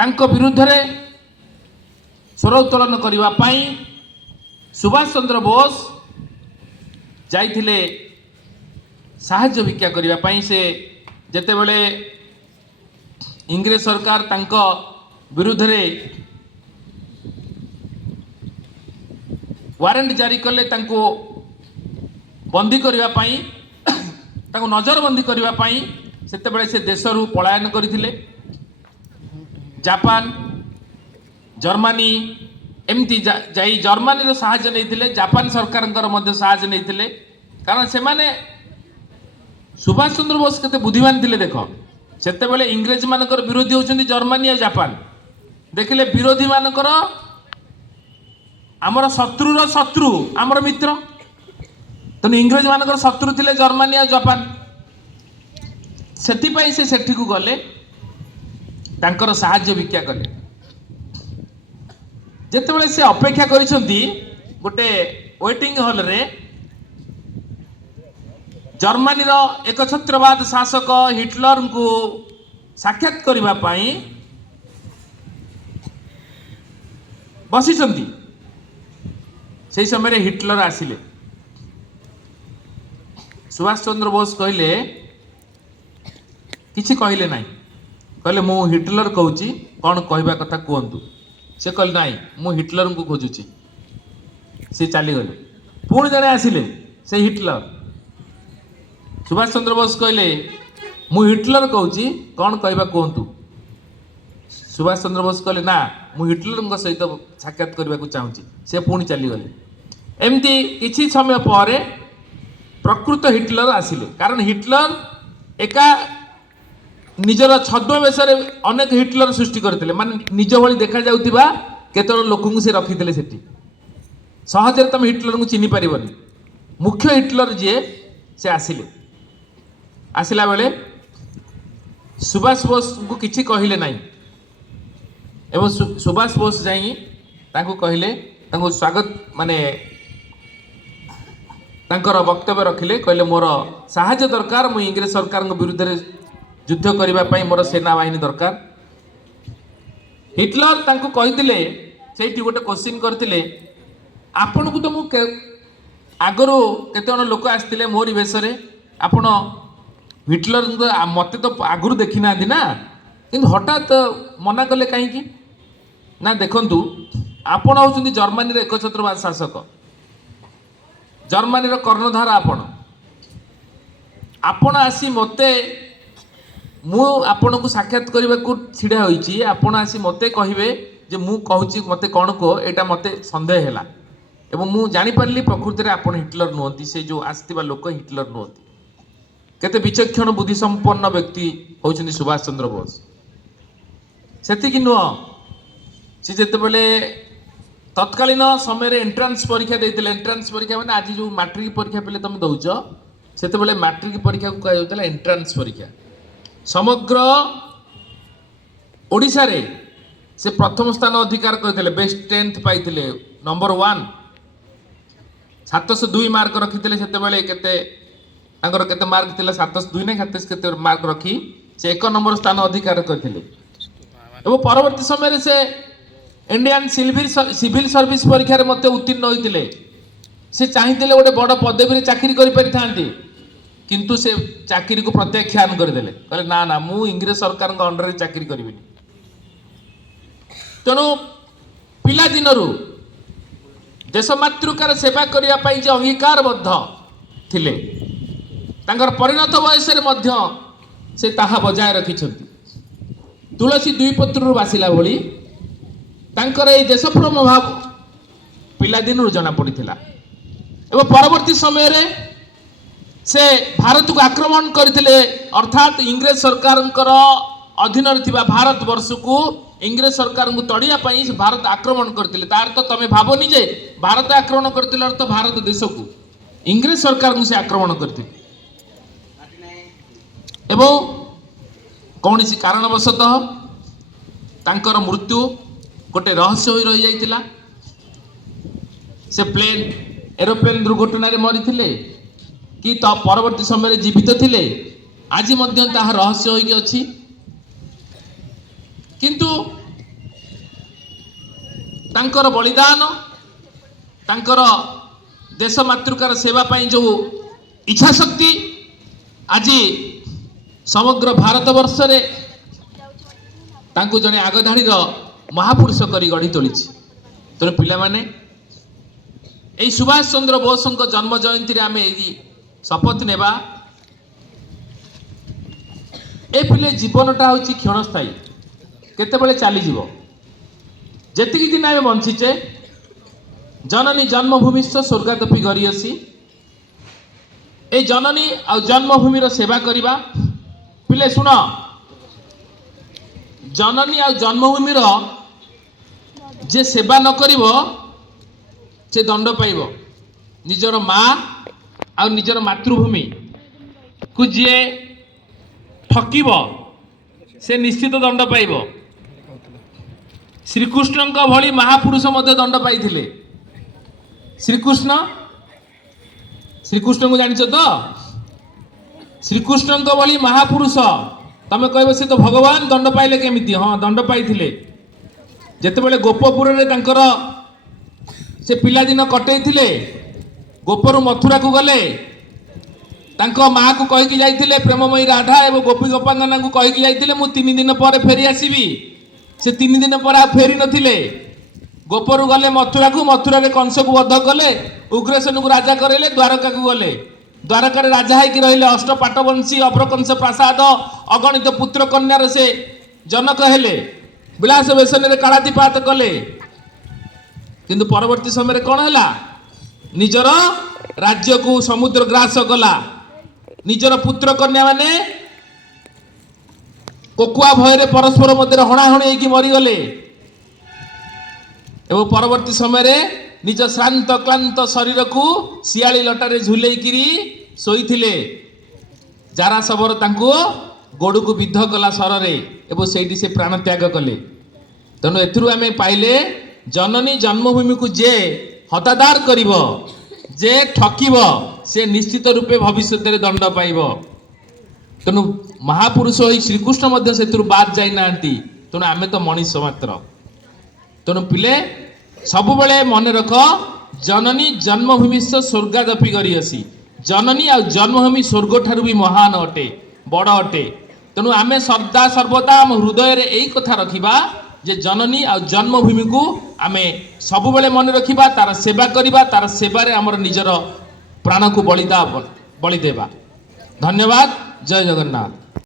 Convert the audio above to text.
तांको विरुद्ध रे स्वर उत्तोलन करने पाई सुभाष चंद्र बोस जाइथिले साहाय्य भिक्षा करने पाई। से जेते बेले इंग्रेज सरकार तांको विरुद्ध रे वारंट जारी कले तांको बंदी करने पाई तांको नजरबंदी करने पाई सेते बेले से देशरू पलायन करथिले। जापान जर्मनी एमती जाई जर्मनी रो साहाय्य नहीं जापान सरकार मध्य साहाय्य नहीं कारण से माने सुभाष चंद्र बोस केते बुद्धिमान थिले। देख सेते बेले इंग्रेज मानकर विरोधी होचंदी जर्मनी और जापान देखिले विरोधी मानकर आमर शत्रुर शत्रु आमर मित्र तेणु इंग्रेज मानकर शत्रु थिले जर्मनी और जापान सेथिपाई से सेठी को गले तांकर साहाय्य भिक्षा कले। जेतेबेले से अपेक्षा करिसंती गोटे वेटिंग हॉल रे जर्मनी रो एकछत्रवाद शासक हिटलर को साक्षात करबा पाई बसिसंती। से समय हिटलर आसिले सुभाष चंद्र बोस कहले किछि कहले नाही कहले मु हिटलर कहूची कौन कहबा कथा कहतु से कहले नाई मु हिटलर को खोजुची से चली गले। पुणी जड़े आसिले से हिटलर सुभाष चंद्र बोस कहले मु हिटलर कहूची कौन कहबा कहतु सुभाष चंद्र बोस कहले ना मु हिटलर सहित साक्षात करने को चाहूँगी से पुणी चली गले। एमती किछि समय पर प्रकृत हिटलर आसिले कारण हिटलर एका निजर छद्म वेश अनेक हिटलर सृष्टि करते माने निज भली देखा जाउथिबा केतल लोक से रखिते सेठी सहजरे तुम हिटलर को चिन्ह पारबनी। मुख्य हिटलर जी से आसिले आसिला बेले सुभाष बोस को किछि कहले नाही एवं सुभाष बोस जाई तांको कहले तांको स्वागत माने तांकर वक्तव्य रखिले कहले मोर साहाय्य दरकार मु इंग्रेज सरकार विरुद्ध रे युद्ध करने मोर सेना बाहिनी दरकार। हिटलर तांको कहिथिले सेठी गोटे क्वेश्चन करथिले आपण को तो मु आगरो केते जन लोक आस्थिले मोरी बेसरे आपण हिटलर मते तो आगुरु देखि ना ना किंतु हठात मना कले कहीं ना देखंतु आपण होचंदी जर्मनी रे एकछत्रवाद शासक जर्मनी रो कर्णधार आपण आसी मते मु आपण को साक्षात करने को छिड़ा होईची आपण आसी मते कहिबे जे मु कहूची मते कौन को एटा मते संदेह हैला एवं मु जानि पारली प्रकृति रे आपण हिटलर नुहंती से जो आस्थिबा लोक हिटलर नुहंती केते विचक्षण बुद्धि संपन्न व्यक्ति होचंदी सुभाष चंद्र बोस। सेति कि नुह से जेते बेले तत्कालीन समय एंट्रांस परीक्षा देइतिले एंट्रांस परीक्षा माने आज जो मैट्रिक परीक्षा पले तुम दउछ सेते बेले मैट्रिक परीक्षा को कहा जाउतला एंट्रांस परीक्षा। समग्र ओडिशा रे से प्रथम स्थान अधिकार करते बेस्ट 10th पाइथिले नंबर 1 702 मार्क रखिथिले सेते बेले केते तांकर केते मार्क थिला 702 ने खाते केते मार्क रखी से 1 नंबर स्थान अधिकार करथिले। एवं परवर्ती समय से इंडियन सिविल सर्विस परीक्षा रे मते उत्तीर्ण होइतिले से चाहिथिले गोटे बड़ पदवी रे चाकरी करि परिथांती किंतु से चाकरी को प्रत्याख्यान करदेले कहले ना ना मु इंग्रेज सरकार अंडर रे चाकरी करिबिनी। तेणु पिला दिनरू देश मातृकार सेवा करिया पई जे अंगीकारबद्ध थिले तांकर परिणत वयस रे मध्य से ताहा बजाय रखिछंती। तुलसी दुई पत्रु बासिला भली तांकर ए देशप्रेम भाव पिला दिनरू जना पड़िथिला एवं परवर्ती समय रे से भारत को आक्रमण करथिले अर्थात इंग्रेज सरकार अधीन भारत वर्ष को इंग्रेज सरकार को तड़िया पाई भारत आक्रमण करथिले। तार तो तमे भाबनी जे भारत आक्रमण करथिले अर्थ भारत देश को इंग्रेज सरकार को से आक्रमण करथिले एवं कौन सी कारणवशतः तांकर मृत्यु गोटे रहस्य होई रही जाइतिला। से प्लेन एरोप्लेन दुर्घटना रे मरिथिले कि तो परवर्ती समय जीवित थिले आज मध्य ताहा रहस्य होई अछि। किंतु तांकर बलिदान तांकर देश मातृकार सेवा पाई जो इच्छा शक्ति आज समग्र भारत वर्ष रे तांको जने आगधाड़ी महापुरुष करी गढ़ी तोली। तेणु पिला माने एई सुभाष चंद्र बोस जन्म जयंती रे आमे एई शपथ नेबा ए पिले जीवनटा होची क्षणस्थायी केतेबेले चली जीव जेतिकी दिन आमे बंचिचे जननी जन्मभूमिस्थ स्वर्गादपि गरियसी ए जननी आ जन्मभूमिर सेवा करिबा पिले सुन जननी आ जन्मभूमिर जे सेवा न करिवो से दंड पाइब निजर माँ आ निजर मातृभूमि को जे ठकिब से निश्चित दंड पाइब। श्रीकृष्ण भली महापुरुष मध्य दंड पाइथिले। श्रीकृष्ण को जानिଛ तो श्रीकृष्ण भली महापुरुष तमे कहबो से तो भगवान दंड पाइले केमिति। हाँ दंड पाइथिले जेतेबेले गोपपुर रे तांकर से पिलादिन कटेइथिले गोपरु मथुरा को गले तांको माँ को कहिकी जाइथिले प्रेममयी राधा एवं गोपी गोपांगना को कहिकी जाइथिले मु 3 दिन पर फेरी आसीबी। से 3 दिन पर आ फेरी नथिले गोपरु गले मथुरा रे कंस को वध कले उग्रसेन को राजा करेले द्वारका को गले द्वारका राजा है रहिले अष्टपाटवंशी अभ्रकंस प्रासाद अगणित पुत्र कन्यार से जनक हेले विलास वेशन रे कालातिपात कले किंतु परवर्ती समय कौन है निजर राज्य को समुद्र ग्रास कला निजर पुत्र कन्या माने कोकुआ भय परस्पर मध्य हणाहणी होगी मरीगले एवं परवर्ती समय निज श्रांत क्लांत शरीर को शियाली लटारे झुलेकिरी शोईथिले जारा शबर तांको गोड़ को विद्ध कला सରରେ एवं सेठी से प्राण त्याग कले। तेणु एथुरु आमे पाइले जननी जन्मभूमि को जे हतादार करिव जे ठकिव से निश्चित रूपे भविष्य दंड पाइब। तेणु महापुरुष होई श्रीकृष्ण मध्य सेथुरु बाद जाई नांती। तेणु आमे तो मनीष मात्र। तेणु पिले सबु बेले मन रख जननी जन्मभूमिस्थ स्वर्गादपि गरियसी जननी आ जन्मभूमि स्वर्ग ठारू भी महान अटे बड़ अटे। तेणु आमे सदा सर्वदा आम हृदय रे एई कथा रखिबा जे जननी आ जन्मभूमि को आमे सबु बेले मन रखिबा तार सेवा करिबा तार सेवारे हमर निजर प्राण को बलिदेबा। धन्यवाद। जय जगन्नाथ।